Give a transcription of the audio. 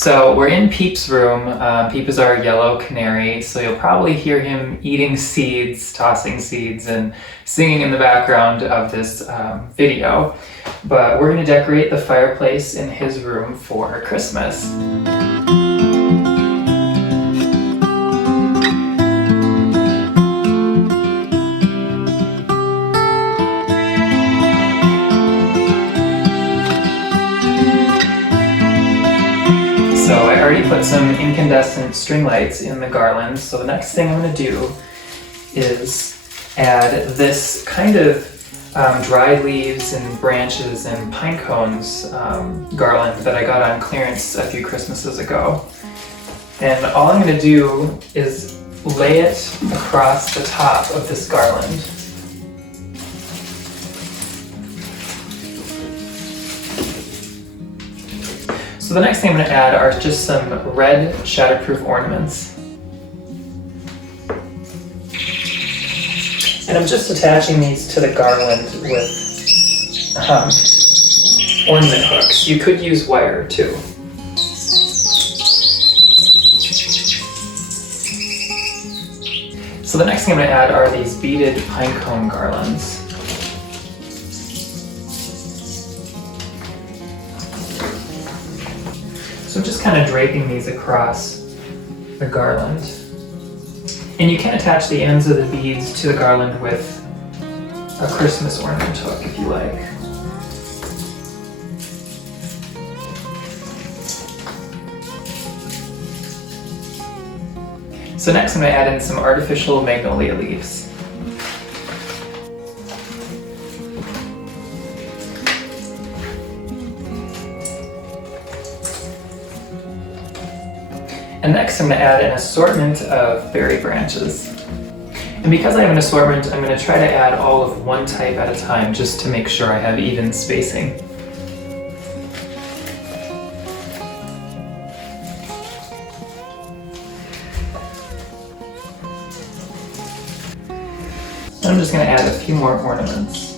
So we're in Peep's room. Peep is our yellow canary, so you'll probably hear him eating seeds, tossing seeds, and singing in the background of this video. But we're going to decorate the fireplace in his room for Christmas. So I already put some incandescent string lights in the garlands, so the next thing I'm going to do is add this kind of dried leaves and branches and pine cones garland that I got on clearance a few Christmases ago. And all I'm going to do is lay it across the top of this garland. So the next thing I'm going to add are just some red shatterproof ornaments. And I'm just attaching these to the garland with ornament hooks. You could use wire too. So the next thing I'm going to add are these beaded pinecone garlands. So I'm just kind of draping these across the garland. And you can attach the ends of the beads to the garland with a Christmas ornament hook if you like. So next I'm going to add in some artificial magnolia leaves. And next I'm going to add an assortment of berry branches. And because I have an assortment, I'm going to try to add all of one type at a time just to make sure I have even spacing. I'm just going to add a few more ornaments.